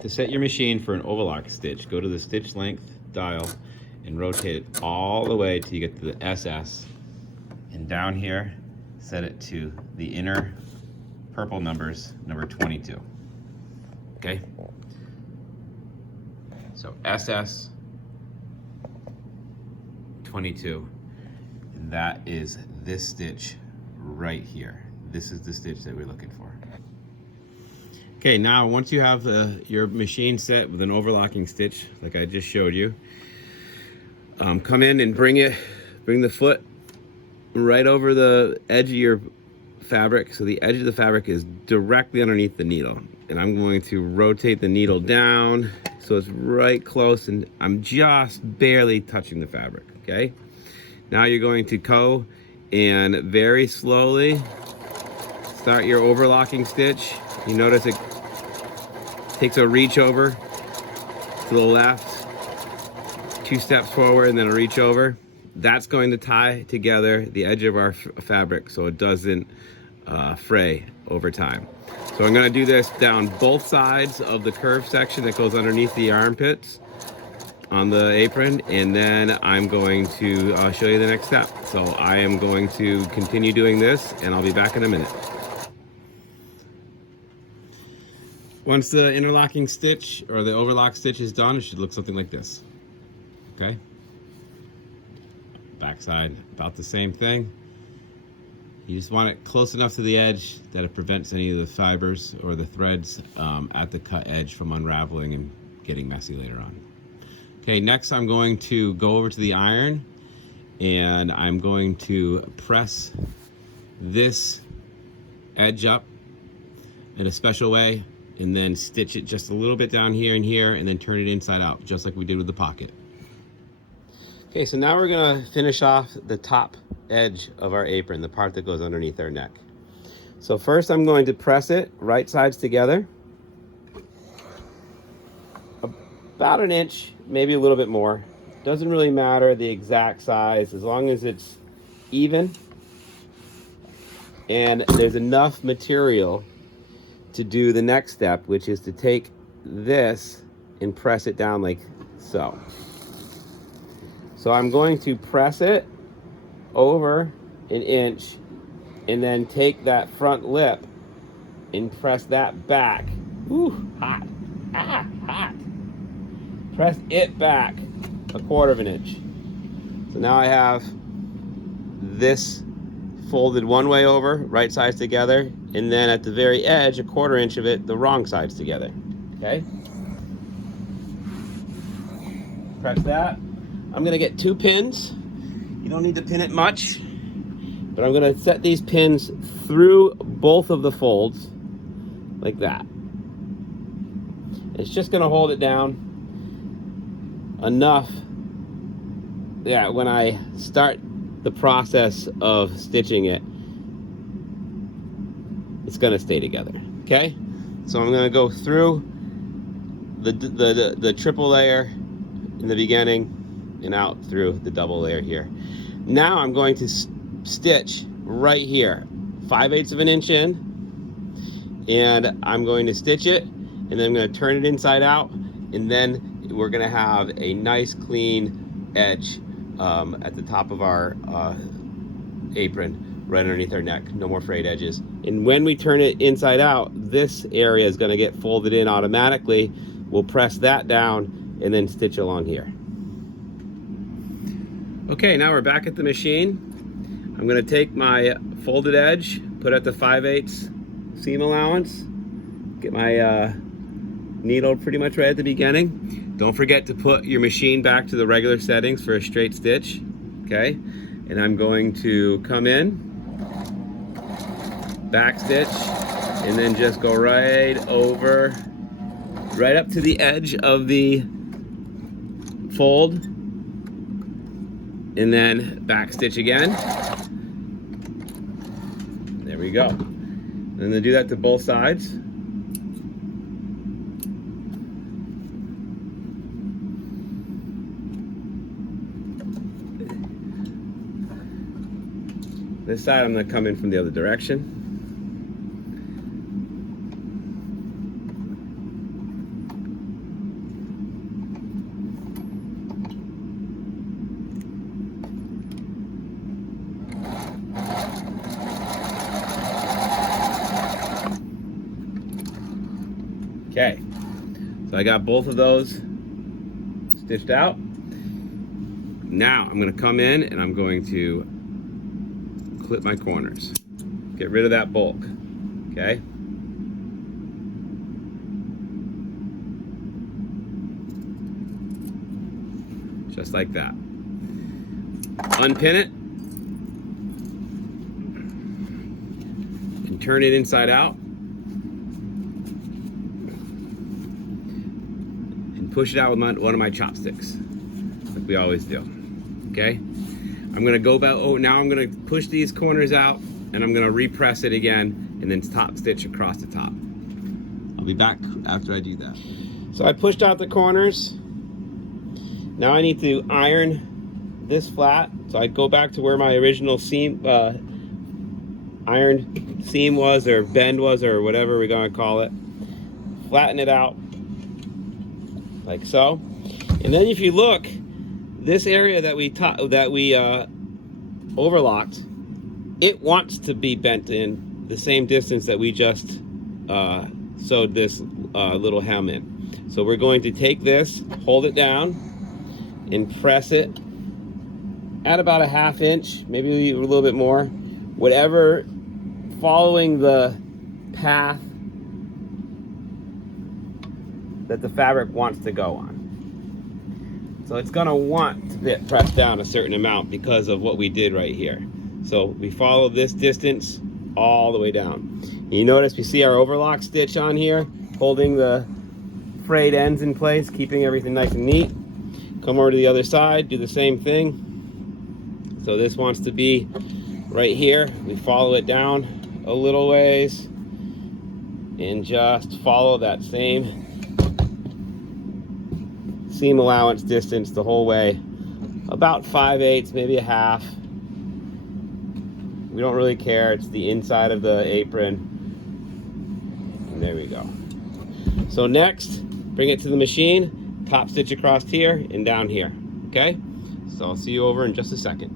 To set your machine for an overlock stitch, go to the stitch length dial and rotate it all the way till you get to the SS. And down here, set it to the inner purple numbers, number 22. Okay? So SS 22. And that is this stitch right here. This is the stitch that we're looking for. Okay, now once you have your machine set with an overlocking stitch, like I just showed you, come in and bring the foot right over the edge of your fabric. So the edge of the fabric is directly underneath the needle. And I'm going to rotate the needle down so it's right close, and I'm just barely touching the fabric, okay? Now you're going to go and very slowly start your overlocking stitch. You notice it takes a reach over to the left, 2 steps forward, and then a reach over. That's going to tie together the edge of our fabric so it doesn't fray over time. So I'm going to do this down both sides of the curved section that goes underneath the armpits on the apron, and then I'm going to show you the next step. So I am going to continue doing this, and I'll be back in a minute. Once the interlocking stitch or the overlock stitch is done, it should look something like this. Okay? Backside, about the same thing. You just want it close enough to the edge that it prevents any of the fibers or the threads at the cut edge from unraveling and getting messy later on. Okay, next I'm going to go over to the iron, and I'm going to press this edge up in a special way, and then stitch it just a little bit down here and here, and then turn it inside out, just like we did with the pocket. Okay, so now we're gonna finish off the top edge of our apron, the part that goes underneath our neck. So first I'm going to press it right sides together, about an inch, maybe a little bit more. Doesn't really matter the exact size, as long as it's even and there's enough material to do the next step, which is to take this and press it down like so. So I'm going to press it over an inch and then take that front lip and press that back. Ooh, hot. Ah, hot. Press it back a quarter of an inch. So now I have this folded one way over, right sides together, and then at the very edge, a quarter inch of it, the wrong sides together. Okay? Press that. I'm gonna get 2 pins. You don't need to pin it much, but I'm gonna set these pins through both of the folds like that. It's just gonna hold it down enough that when I start the process of stitching it, it's gonna stay together, okay? So I'm gonna go through the triple layer in the beginning and out through the double layer here. Now I'm going to stitch right here, 5/8 of an inch in, and I'm going to stitch it, and then I'm going to turn it inside out, and then we're going to have a nice clean edge at the top of our apron, right underneath our neck. No more frayed edges. And when we turn it inside out, this area is going to get folded in automatically. We'll press that down and then stitch along here. Okay, now we're back at the machine. I'm going to take my folded edge, put it at the 5/8 seam allowance, get my needle pretty much right at the beginning. Don't forget to put your machine back to the regular settings for a straight stitch, okay? And I'm going to come in, back stitch, and then just go right over, right up to the edge of the fold, and then back stitch again. There we go. And then do that to both sides. This side I'm going to come in from the other direction. Okay, so I got both of those stitched out. Now I'm going to come in and I'm going to clip my corners. Get rid of that bulk, okay? Just like that. Unpin it and turn it inside out and push it out with one of my chopsticks, like we always do, okay? I'm gonna go about, now I'm gonna push these corners out and I'm gonna repress it again and then top stitch across the top. I'll be back after I do that. So I pushed out the corners. Now I need to iron this flat. So I go back to where my original seam, iron seam was, or bend was, or whatever we're gonna call it. Flatten it out like so. And then if you look, this area that we overlocked, it wants to be bent in the same distance that we just sewed this little hem in. So we're going to take this, hold it down, and press it at about a 1/2 inch, maybe a little bit more, whatever, following the path that the fabric wants to go on. So it's gonna want to be pressed down a certain amount because of what we did right here. So we follow this distance all the way down. You notice we see our overlock stitch on here, holding the frayed ends in place, keeping everything nice and neat. Come over to the other side, do the same thing. So this wants to be right here. We follow it down a little ways and just follow that same seam allowance distance the whole way. About 5/8, maybe a 1/2. We don't really care, it's the inside of the apron. And there we go. So next, bring it to the machine, top stitch across here and down here, okay? So I'll see you over in just a second.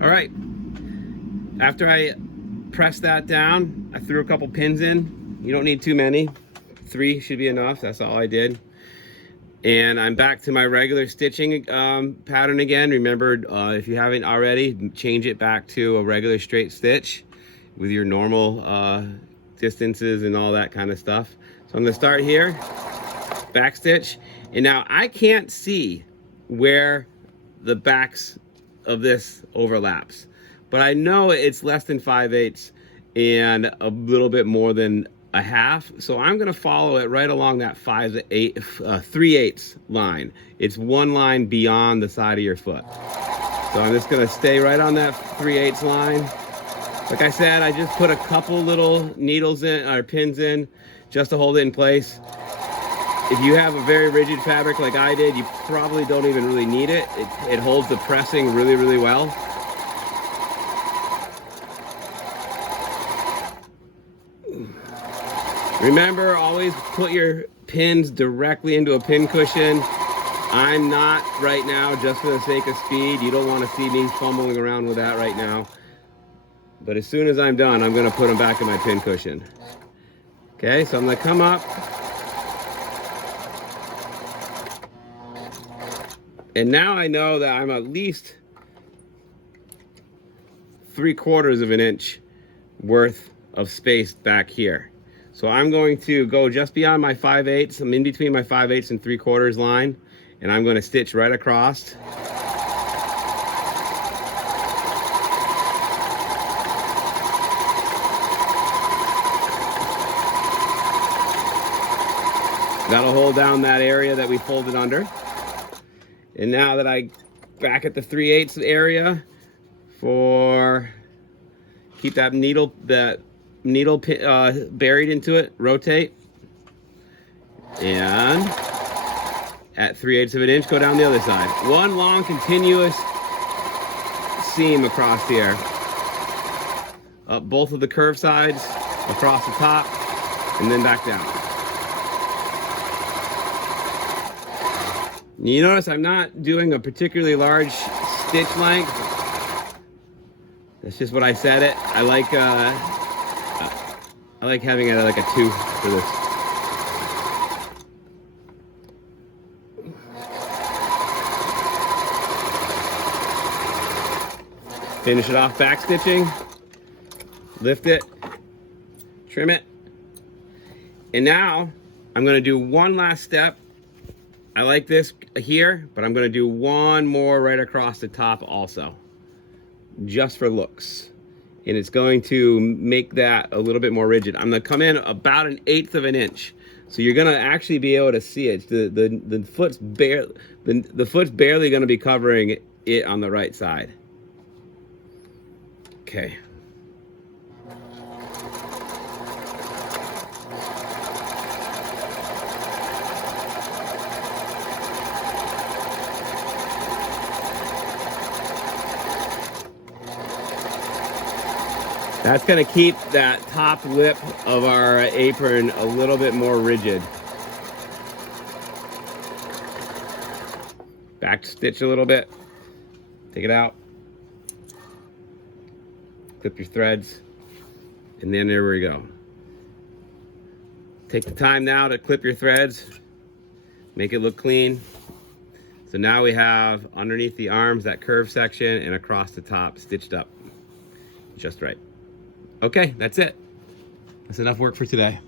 All right, after I press that down, I threw a couple pins in. You don't need too many. 3 should be enough, that's all I did. And I'm back to my regular stitching pattern again. Remember, if you haven't already, change it back to a regular straight stitch with your normal distances and all that kind of stuff. So I'm gonna start here, back stitch. And now I can't see where the backs of this overlaps, but I know it's less than 5/8 and a little bit more than a 1/2. So I'm gonna follow it right along that 3/8 line. It's one line beyond the side of your foot. So I'm just gonna stay right on that 3/8 line. Like I said, I just put a couple little needles in, or pins in, just to hold it in place. If you have a very rigid fabric like I did, you probably don't even really need it. It holds the pressing really, really well. Remember, always put your pins directly into a pin cushion. I'm not right now, just for the sake of speed. You don't want to see me fumbling around with that right now. But as soon as I'm done, I'm going to put them back in my pin cushion. Okay, so I'm going to come up. And now I know that I'm at least 3/4 of an inch worth of space back here. So I'm going to go just beyond my 5/8. I'm in between my 5/8 and 3/4 line, and I'm going to stitch right across. That'll hold down that area that we folded under. And now that I back at the 3/8 area for, keep that needle buried into it, rotate, and at 3/8 of an inch, go down the other side. One long continuous seam across here. Up both of the curved sides, across the top, and then back down. You notice I'm not doing a particularly large stitch length. That's just what I set it. I like having it at like a 2 for this. Finish it off back stitching, lift it, trim it. And now I'm gonna do one last step. I like this here, but I'm gonna do one more right across the top also, just for looks. And it's going to make that a little bit more rigid. I'm gonna come in about 1/8 of an inch. So you're gonna actually be able to see it. The foot's barely gonna be covering it on the right side. Okay. That's gonna keep that top lip of our apron a little bit more rigid. Back stitch a little bit, take it out, clip your threads, and then there we go. Take the time now to clip your threads, make it look clean. So now we have underneath the arms that curved section and across the top stitched up just right. Okay, that's it. That's enough work for today.